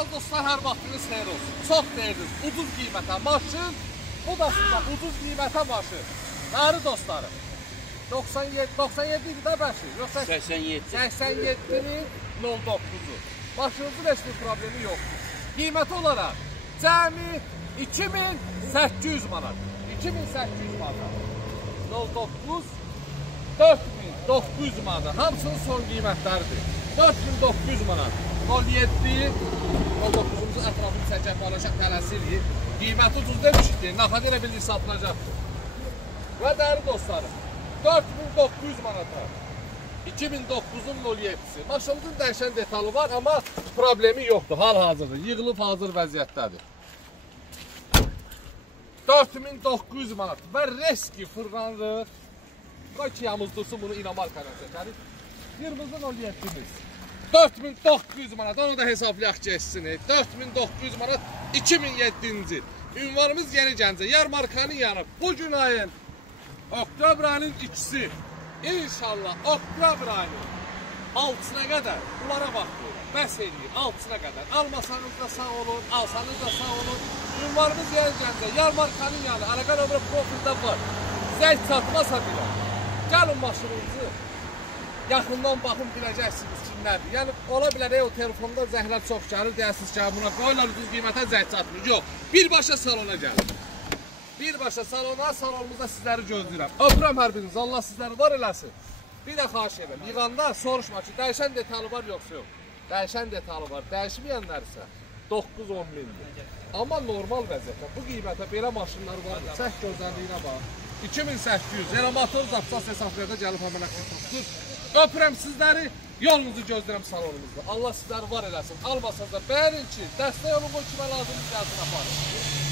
Kanal dostlar, hər vaxtınız xeyir olsun. Çox deyirdiniz, ucuz qiymətə maşın. Bu da sizə ucuz qiymətə maşın. Məri dostlarım, 97 idi də bəşi, yoxsa 87-nin 09-u. Maşınızın heç bir problemi yoxdur. Qiyməti olaraq cəmi 2800 manat. 2800 manat. 09 4900 manat. Hamısının son qiymətləridir. 4900 manat. 07 09-umuzun ətrafını çəkək, paylaşaq, tələsirik. Qiyməti ucuz demişikdir. Naxadə elə bildik satılacaqdır. Və dəyərli dostlarım, 4900 manata 2009-un 07-si. Maşınımızın dəyişən detalı var, amma problemi yoxdur. Hal-hazırdır. Yığılıb hazır vəziyyətdədir. 4900 manat və reski fırlanırıq. Qoy ki, yamızdursun, bunu inamarkayla çəkərik. 20-nin 07-miz. 4900 manat, onu da hesablayaq geçsini. 4900 manat 2007-ci. Ünvanımız Yeni Gəncə. Yarmarkanın yanı. Bugün ayın oktyabr ayının 2-si. İnşallah oktyabr ayının 6-sına qədər bunlara baxdıq. Bəs edin, 6-sına qədər. Almasanız da sağ olun, alsanız da sağ olun. Ünvanımız Yeni Gəncə. Yarmarkanın yanı. Əlaqə nömrə profildə var. Zəng çatmasa bile. Gəlin maşınınızı yaxından baxın, biləcəksiniz kimlərdir. Yəni, ola bilər, o telefonda zəhlər çox gəlir, deyəsiniz ki, buna qoylar ucuz qiymətə zəng çatmır. Yox, birbaşa salona gəlin. Birbaşa salonumuzda sizləri gözləyirəm. Öpürəm hər biriniz, Allah sizləri var eləsin. Bir də xahiş edirəm, yığanda soruşma ki, dəyişən detalı var, yoxsa yox. Dəyişən detalı var, dəyişməyənlər isə 9-10 mindir. Amma normal vəziyyətdə, bu qiymətə belə maşınlar var, çək gözəlliyinə bax. 2800, elə motor zapsas hesablarda gəlib həmən əksədir. Öpürəm sizləri, yolunuzu gözləyirəm salonumuzda. Allah sizləri var eləsin. Almasanız da bəyənin ki, dəstək olun, kimə lazımdır, gəlsin aparın.